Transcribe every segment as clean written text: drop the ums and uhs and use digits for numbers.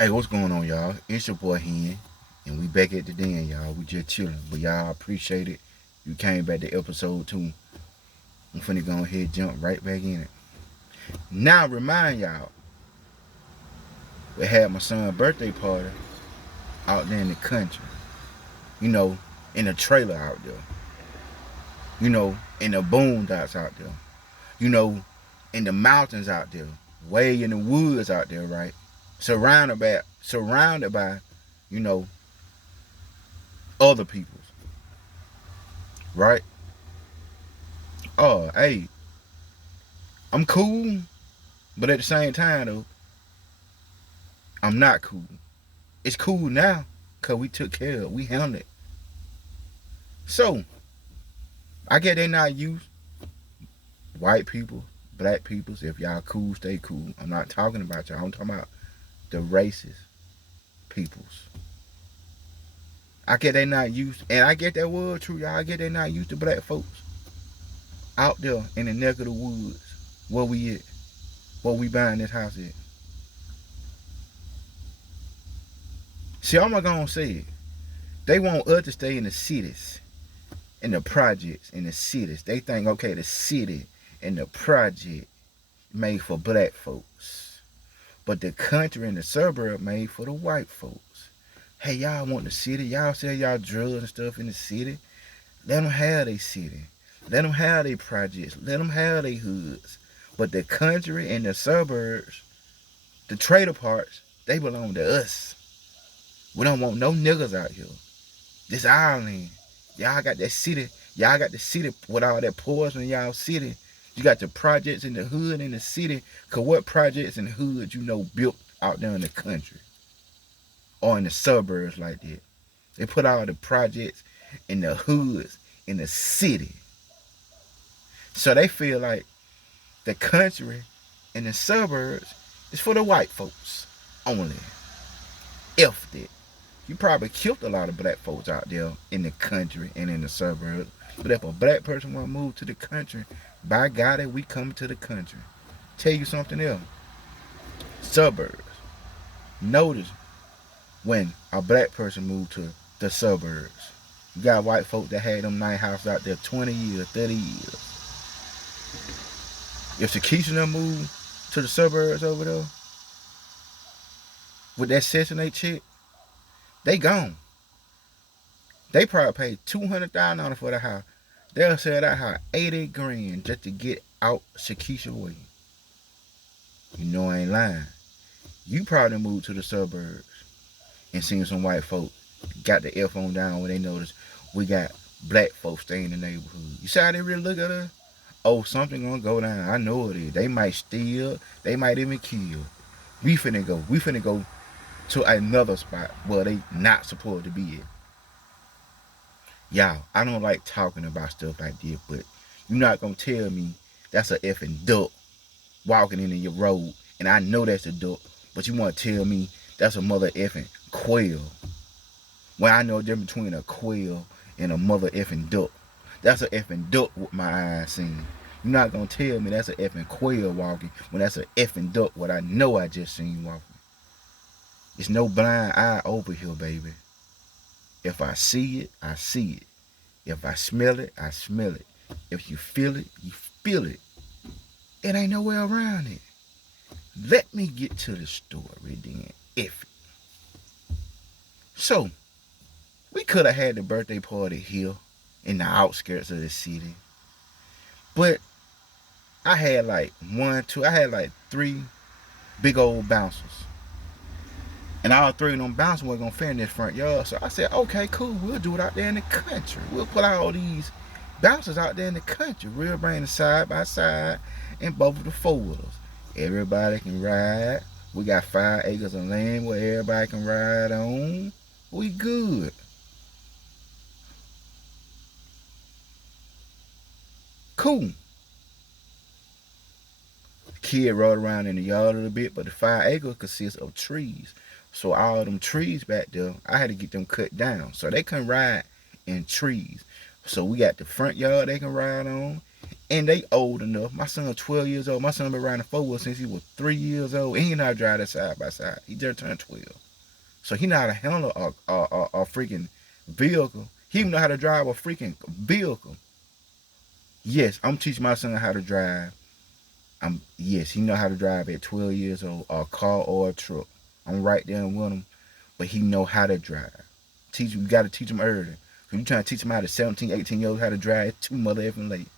Hey, what's going on, y'all? It's your boy Hen, and we back at the den, y'all. We just chilling, but y'all appreciate it. You came back to episode 2. I'm finna go ahead and jump right back in it. Now, remind y'all, we had my son's birthday party out there in the country. You know, in a trailer out there. You know, in the boondocks out there. You know, in the mountains out there. Way in the woods out there, right? Surrounded by, you know, other people's, right? Oh, hey, I'm cool, but at the same time though, I'm not cool. It's cool now, cause we took care of it. We handled it. So I get they not used white people, black people. So if y'all cool, stay cool. I'm not talking about y'all. I'm talking about the racist peoples. I get they not used, and I get that word true, y'all. I get they not used to black folks out there in the neck of the woods. Where we at? Where we buying this house at? See, I'm not gonna say it. They want us to stay in the cities, in the projects, in the cities. They think, okay, the city and the project made for black folks. But the country and the suburb made for the white folks. Hey, y'all want the city? Y'all sell y'all drugs and stuff in the city? Let them have their city. Let them have their projects. Let them have their hoods. But the country and the suburbs, the trailer parks, they belong to us. We don't want no niggas out here. This island. Y'all got that city. Y'all got the city with all that poison in y'all city. You got the projects in the hood in the city. Cause what projects and hoods you know built out there in the country? Or in the suburbs like that. They put all the projects in the hoods in the city. So they feel like the country and the suburbs is for the white folks only. If that. You probably killed a lot of black folks out there in the country and in the suburbs. But if a black person want to move to the country, by God, we come to the country. Tell you something else. Suburbs. Notice when a black person moved to the suburbs. You got white folks that had them night houses out there 20 years, 30 years. If Keisha them moved to the suburbs over there with that Section 8 chick, they gone. They probably paid $200,000 for the house. They'll sell that house 80 grand just to get out Shakisha way. You know I ain't lying. You probably moved to the suburbs and seen some white folk got the F on down when they noticed we got black folks staying in the neighborhood. You see how they really look at us? Oh, something gonna go down. I know it is. They might steal. They might even kill. We finna go. We finna go to another spot where they not supposed to be at. Y'all, I don't like talking about stuff like this, but you're not gonna tell me that's a effing duck walking into your road, and I know that's a duck, but you wanna tell me that's a mother effing quail. Well, I know the difference between a quail and a mother effing duck. That's a effing duck with my eyes seen. You're not gonna tell me that's a effing quail walking when that's a effing duck what I know I just seen walking. It's no blind eye over here, baby. If I see it, I see it. If I smell it, I smell it. If you feel it, you feel it. It ain't nowhere around it. Let me get to the story then. If so, we could have had the birthday party here in the outskirts of the city. But I had like I had like 3 big old bouncers. And all 3 of them bouncers were gonna fit in this front yard. So I said, okay, cool, we'll do it out there in the country. We'll put all these bouncers out there in the country. We'll bring the side by side and both of the 4-wheelers. Everybody can ride. We got 5 acres of land where everybody can ride on. We good. Cool. The kid rode around in the yard a little bit, but the 5 acres consists of trees. So all them trees back there, I had to get them cut down. So they can ride in trees. So we got the front yard they can ride on, And they old enough. My son 12 years old. My son been riding a 4-wheel since he was 3 years old. And he know how to drive that side by side. He just turned 12. So he know how to handle a freaking vehicle. He even know how to drive a freaking vehicle. Yes, I'm teaching my son how to drive. Yes, he know how to drive at 12 years old, a car or a truck. I'm right there with him, but he know how to drive. You got to teach him early. If you trying to teach him how to 17, 18 years old how to drive, it's too mother effing late.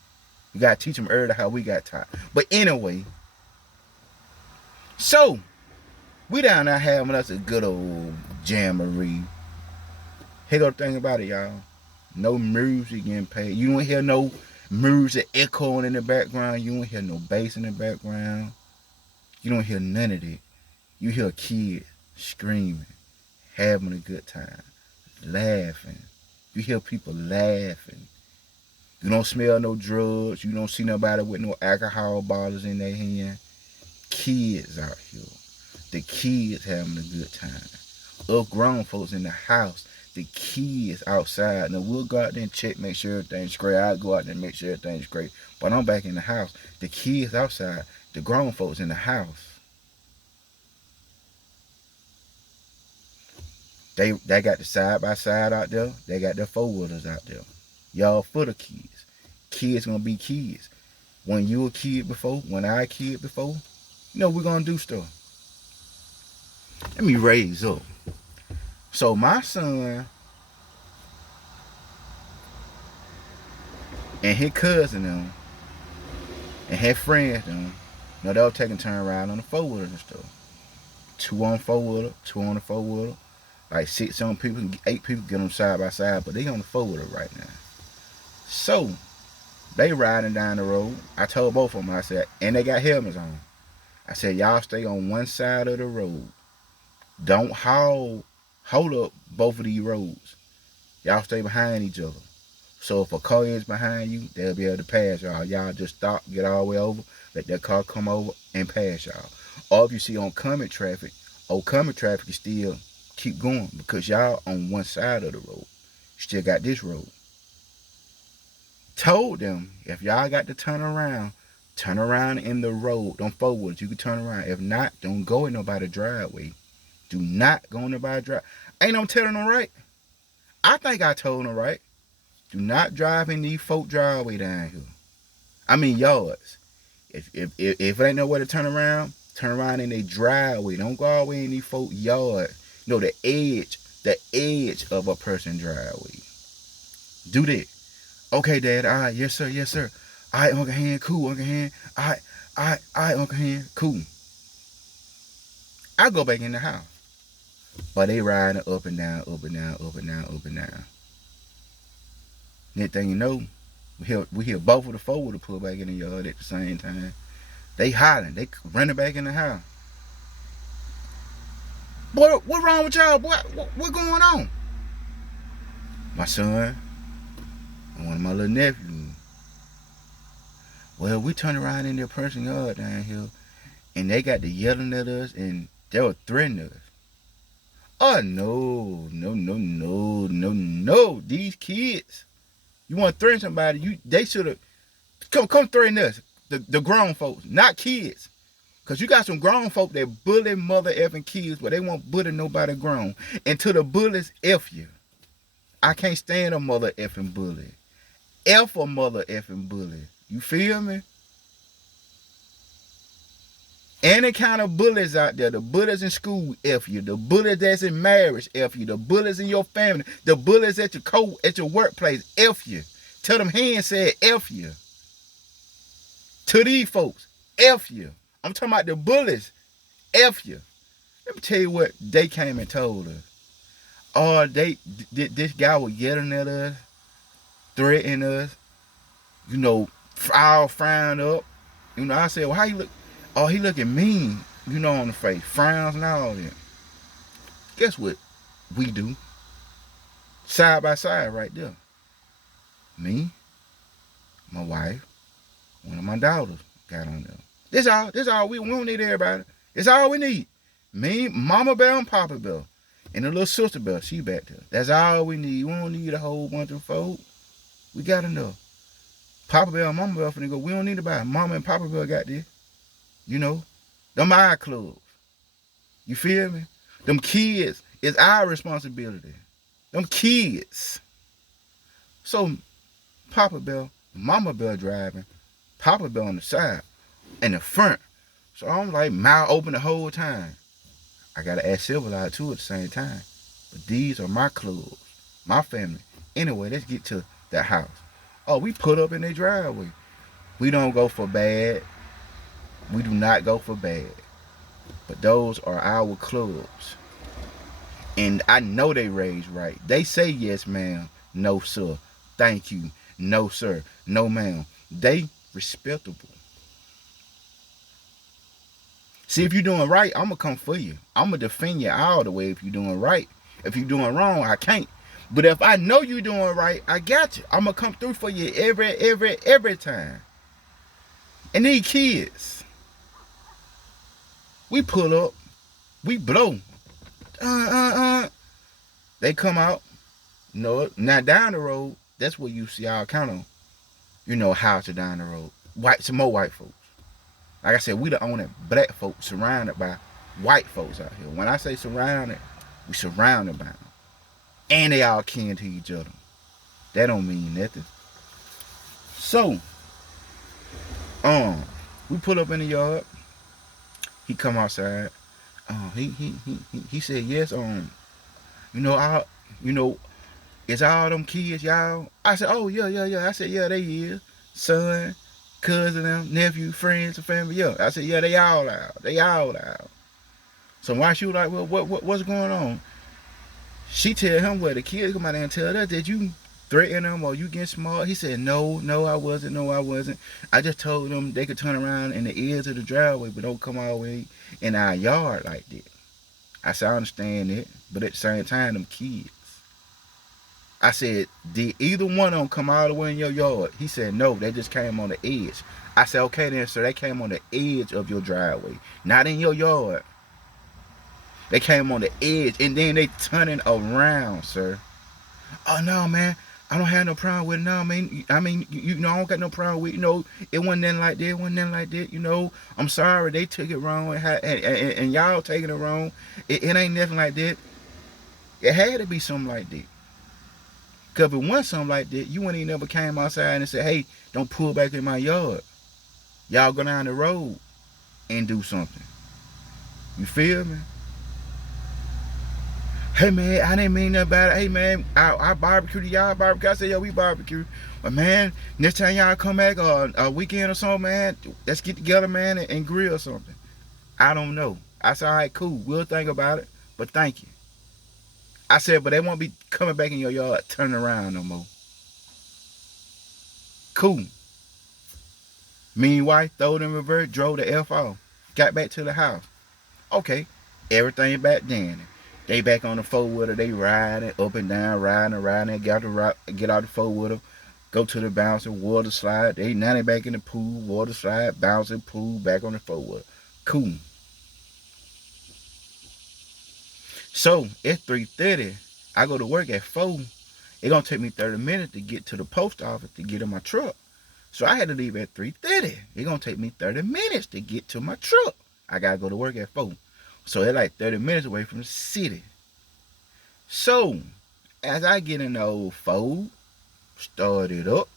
You got to teach him early how we got taught. But anyway, so we down there having us a good old jamboree. Here go the thing about it, y'all. No music getting paid. You don't hear no music echoing in the background. You don't hear no bass in the background. You don't hear none of that. You hear kids screaming, having a good time, laughing. You hear people laughing. You don't smell no drugs. You don't see nobody with no alcohol bottles in their hand. Kids out here. The kids having a good time. Us grown folks in the house. The kids outside. Now we'll go out there and check, make sure everything's great. I'll go out there and make sure everything's great. But I'm back in the house. The kids outside. The grown folks in the house. They got the side by side out there. They got their 4-wheelers out there. Y'all for the kids. Kids gonna be kids. When you a kid before, when I a kid before, you know we're gonna do stuff. Let me raise up. So my son and his cousin them and his friends them, you know, they were taking turn around on the 4-wheeler and stuff. 2 on 4-wheeler, 2 on the 4-wheeler. Like 6, 7 people, 8 people get them side by side, but they on the 4-wheeler right now. So they riding down the road. I told both of them, I said, and they got helmets on. I said, y'all stay on one side of the road. Don't hold up both of these roads. Y'all stay behind each other. So if a car is behind you, they'll be able to pass y'all. Y'all just stop, get all the way over, let that car come over and pass y'all. Or if you see oncoming traffic is still keep going because y'all on one side of the road. Still got this road. Told them, if y'all got to turn around in the road. Don't forward. You can turn around. If not, don't go in nobody's driveway. Do not go in nobody's driveway. Ain't no telling them right. I think I told them right. Do not drive in these folk driveway down here. I mean yards. If it ain't nowhere to turn around in their driveway. Don't go all the way in these folk yard. You know, the edge of a person's driveway. Do that. Okay, Dad. All right. Yes, sir. Yes, sir. All right, Uncle Hand. Cool, Uncle Hand. All right, Uncle Hand. Cool. I go back in the house. But they riding up and down, up and down, up and down, up and down. Next thing you know, we hear both of the 4-wheeler pull back in the yard at the same time. They hollering. They running back in the house. Boy, what wrong with y'all? What going on? My son and one of my little nephews. Well, we turned around in their person's yard down here, and they got to yelling at us, and they were threatening us. Oh, no. These kids, you want to threaten somebody, they should have, come threaten us, the grown folks, not kids. Because you got some grown folk that bully mother effing kids, but they won't bully nobody grown. And to the bullies, F you. I can't stand a mother effing bully. F a mother effing bully. You feel me? Any kind of bullies out there, the bullies in school, F you. The bullies that's in marriage, F you. The bullies in your family, the bullies at your workplace, F you. Tell them hands said F you. To these folks, F you. I'm talking about the bullies, F you. Let me tell you what they came and told us. Oh, this guy was yelling at us, threatening us, you know, all frowned up. You know, I said, well, how you look? Oh, he looking mean, you know, on the face, frowns and all that. Guess what we do? Side by side right there. Me, my wife, one of my daughters got on there. This all we don't need everybody. It's all we need. Me, Mama Bear and Papa Bear. And the little sister Bear, she back there. That's all we need. We don't need a whole bunch of folk. We got enough. Papa Bell and Mama Bell finna go. We don't need to buy. Mama and Papa Bell got this. You know, them our clubs. You feel me? Them kids is our responsibility. Them kids. So Papa Bell, Mama Bell driving, Papa Bell on the side, in the front. So I'm like mouth open the whole time. I gotta act civilized too at the same time. But these are my clubs, my family. Anyway, let's get to the house. Oh, we put up in their driveway. We don't go for bad. We do not go for bad. But those are our clubs. And I know they raised right. They say yes, ma'am. No, sir. Thank you. No, sir. No, ma'am. They respectable. See, if you're doing right, I'm going to come for you. I'm going to defend you all the way if you're doing right. If you're doing wrong, I can't. But if I know you're doing right, I got you. I'm going to come through for you every time. And these kids, we pull up, we blow. They come out. No, now down the road, that's where you see all kind of, houses down the road. Some more white folks. Like I said, we the only black folks surrounded by white folks out here. When I say surrounded, we surrounded by them. And they all kin to each other. That don't mean nothing. So, we pull up in the yard. He come outside. He said, yes, it's all them kids, y'all. I said, oh, yeah. I said, yeah, they is. Son, cousin, them, nephew, friends, and family, yeah. I said, yeah, they all out. So why she was like, well, what's going on? She tell him, well, the kids come out there and tell her that you threaten them or you getting smart. He said, no, I wasn't. I just told them they could turn around in the edge of the driveway, but don't come all the way in our yard like that. I said, I understand it, but at the same time, them kids. I said, did either one of them come all the way in your yard? He said, no, they just came on the edge. I said, okay then, sir, they came on the edge of your driveway, not in your yard. They came on the edge, and then they turning around, sir. Oh, no, man, I don't have no problem with it. No, man, I don't got no problem with it. It wasn't nothing like that, I'm sorry, they took it wrong, and y'all taking it wrong. It ain't nothing like that. It had to be something like that. Because if it wasn't something like that, you wouldn't even never came outside and said, hey, don't pull back in my yard. Y'all go down the road and do something. You feel me? Hey, man, I didn't mean nothing about it. Hey, man, I barbecued, y'all barbecue. I said, yo, we barbecue. But, man, next time y'all come back or a weekend or something, man, let's get together, man, and grill something. I don't know. I said, all right, cool. We'll think about it, but thank you. I said, but they won't be coming back in your yard turning around no more. Cool. Meanwhile, throw it in reverse, drove the F off. Got back to the house. Okay. Everything back then. They back on the four-wheeler. They riding up and down, riding. Get out the four-wheeler. Go to the bouncer, water slide. Now they back in the pool, water slide, bouncing, pool, back on the four-wheeler. Cool. So, it's 3:30. I go to work at 4. It's going to take me 30 minutes to get to the post office to get in my truck. So, I had to leave at 3:30. It's going to take me 30 minutes to get to my truck. I got to go to work at 4. So, it's like 30 minutes away from the city. So, as I get in the old Ford, start it up,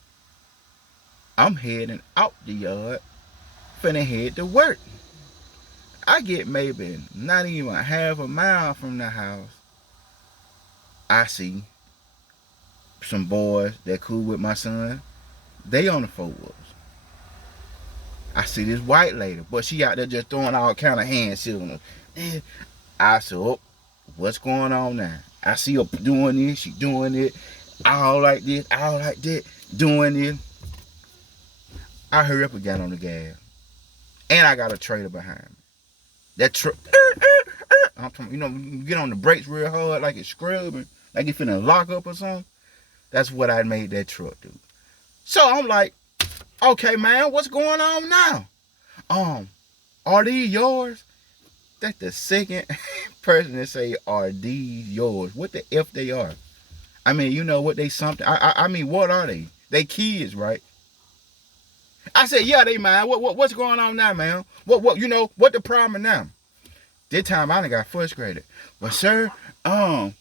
I'm heading out the yard, finna head to work. I get maybe not even half a mile from the house. I see some boys that cool with my son. They on the four-wheelers. I see this white lady, but she out there just throwing all kind of hand signals. I said, oh, what's going on now? I see her doing this, she doing it, all like this, all like that, doing this. I hurry up and got on the gas. And I got a trailer behind me. That truck, I'm talking, you get on the brakes real hard like it's scrubbing, like it's finna lock up or something. That's what I made that truck do. So I'm like, okay, man, what's going on now? Are these yours? That's the second person that say, are these yours? What the F they are? I mean, what they something? I mean, what are they? They kids, right? I said, yeah, they mine. What's going on now, man? What the problem now? This time I done got frustrated. Well, sir, all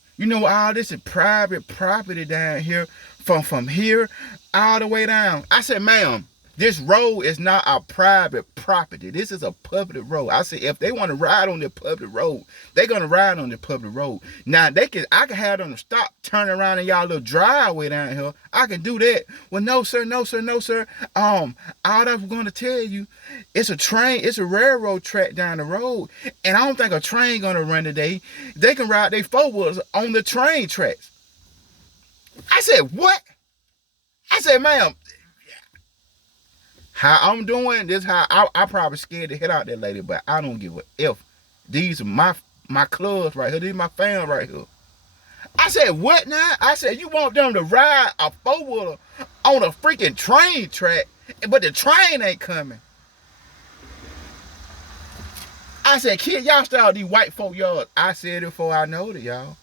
this is private property down here from here all the way down. I said, ma'am, this road is not a private property. This is a public road. I said, if they want to ride on the public road, they're gonna ride on the public road. Now I can have them stop, turn around in y'all little driveway down here. I can do that. Well, no, sir, no, sir, no, sir. All I'm gonna tell you, it's a railroad track down the road, and I don't think a train gonna run today. They can ride their four-wheelers on the train tracks. I said, what? I said, ma'am, how I'm doing this, how I probably scared to hit out that lady, but I don't give a F. These are my clubs right here. These are my fans right here. I said, what now? I said, you want them to ride a four-wheeler on a freaking train track, but the train ain't coming. I said, kid, y'all stay out these white folk yards. I said it before I know it, y'all.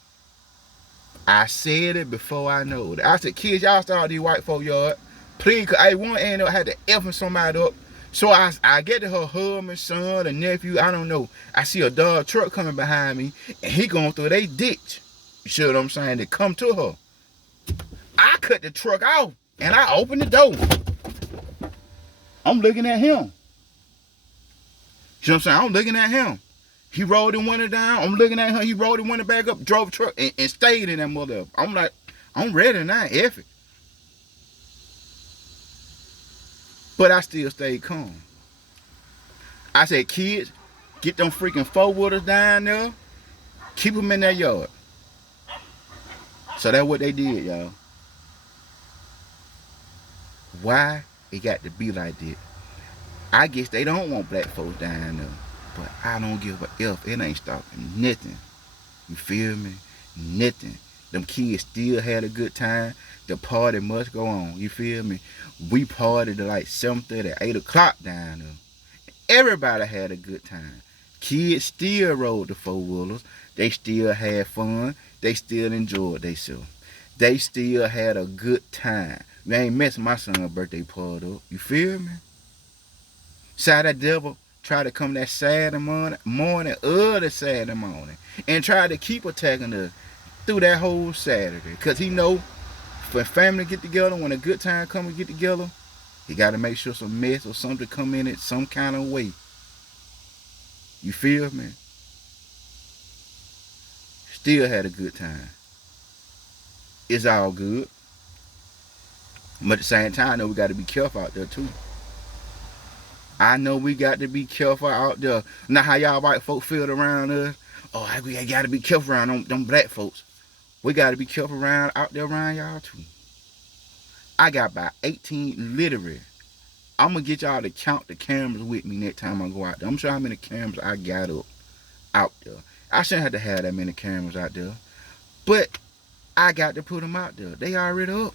I said it before I know it. I said, kids, y'all stay out these white folk yards. Please, cause I want end up had to F somebody up. So I get to her husband, son, a nephew, I don't know. I see a dog truck coming behind me, and he going through they ditch. You see what I'm saying? They come to her. I cut the truck off, and I opened the door. I'm looking at him. You know what I'm saying? I'm looking at him. He rolled the window down. I'm looking at him. He rolled the window back up, drove the truck, and stayed in that mother. I'm like, I'm ready now, F it. But I still stayed calm. I said, kids, get them freaking four-wheelers down there. Keep them in their yard. So that's what they did, y'all. Why it got to be like that? I guess they don't want black folks down there. But I don't give a F. It ain't stopping nothing. You feel me? Nothing. Them kids still had a good time. The party must go on. You feel me? We partied at like 7:30, 8 o'clock down there. Everybody had a good time. Kids still rode the four-wheelers. They still had fun. They still enjoyed themselves. They still had a good time. You ain't messing my son's birthday party up. You feel me? Side that devil try to come that Saturday morning, early Saturday morning, and try to keep attacking us through that whole Saturday. Because he know when family get together, when a good time come and get together, he got to make sure some mess or something come in it some kind of way. You feel me? Still had a good time. It's all good. But at the same time, I know we got to be careful out there too. I know we got to be careful out there. Not how y'all white folk feel around us. Oh, we got to be careful around them black folks. We got to be careful out there around y'all too. I got about 18, literally. I'm going to get y'all to count the cameras with me next time I go out there. I'm sure how many cameras I got up out there. I shouldn't have to have that many cameras out there. But I got to put them out there. They already up.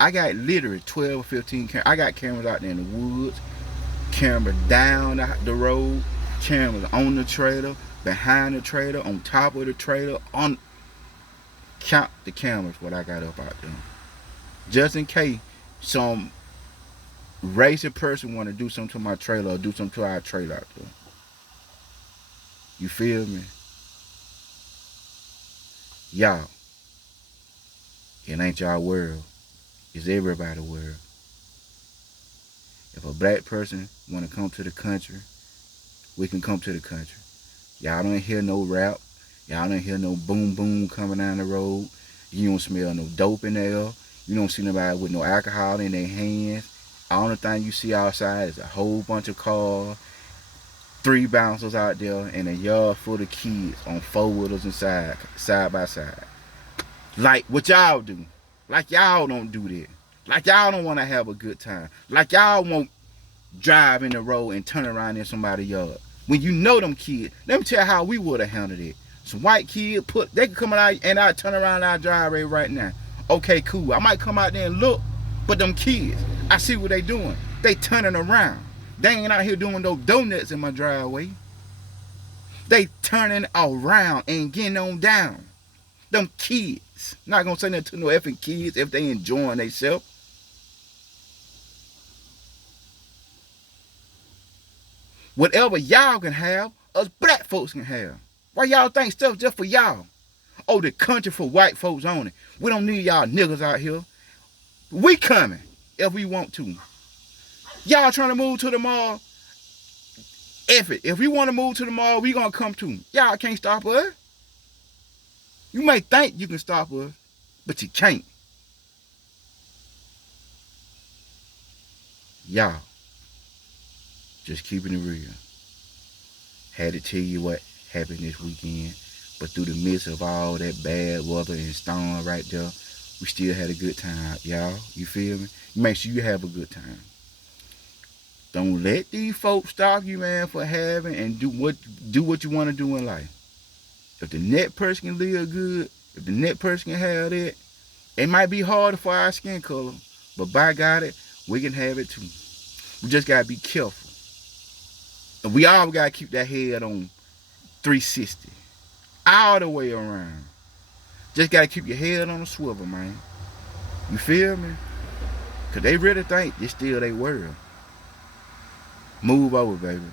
I got literally 12 or 15 cameras. I got cameras out there in the woods. Camera down the road. Cameras on the trailer. Behind the trailer. On top of the trailer. Count the cameras what I got up out there. Just in case some racist person want to do something to my trailer or do something to our trailer out there. You feel me? Y'all, it ain't y'all world. It's everybody's world. If a black person want to come to the country, we can come to the country. Y'all don't hear no rap. Y'all don't hear no boom boom coming down the road. You don't smell no dope in there. You don't see nobody with no alcohol in their hands. The only thing you see outside is a whole bunch of cars, 3 bouncers out there, and a yard full of kids on four-wheelers and side by side. Like what y'all do. Like y'all don't do that. Like y'all don't want to have a good time. Like y'all won't drive in the road and turn around in somebody's yard. When you know them kids, let me tell you how we would have handled it. Some white kids, they could come out and I turn around our driveway right now. Okay, cool. I might come out there and look, but them kids, I see what they doing. They turning around. They ain't out here doing no donuts in my driveway. They turning around and getting on down. Them kids. Not gonna say nothing to no effing kids if they enjoying themselves. Whatever y'all can have, us black folks can have. Why y'all think stuff just for y'all? Oh, the country for white folks only. We don't need y'all niggas out here. We coming if we want to. Y'all trying to move to the mall? F it. If we want to move to the mall, we gonna come to. Y'all can't stop us. You may think you can stop us, but you can't. Y'all, just keeping it real. Had to tell you what happened this weekend, but through the midst of all that bad weather and storm right there, we still had a good time, y'all. You feel me? Make sure you have a good time. Don't let these folks stop you, man, for having and do what you want to do in life. If the next person can live good, if the next person can have that, it might be harder for our skin color, but by God, we can have it too. We just gotta be careful. And we all gotta keep that head on 360. All the way around. Just gotta keep your head on a swivel, man. You feel me? Cause they really think it's still their world. Move over, baby.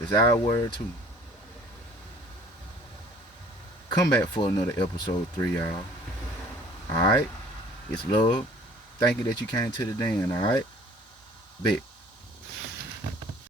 It's our world too. Come back for another episode 3, y'all. Alright? It's love. Thank you that you came to the den, alright? Bet.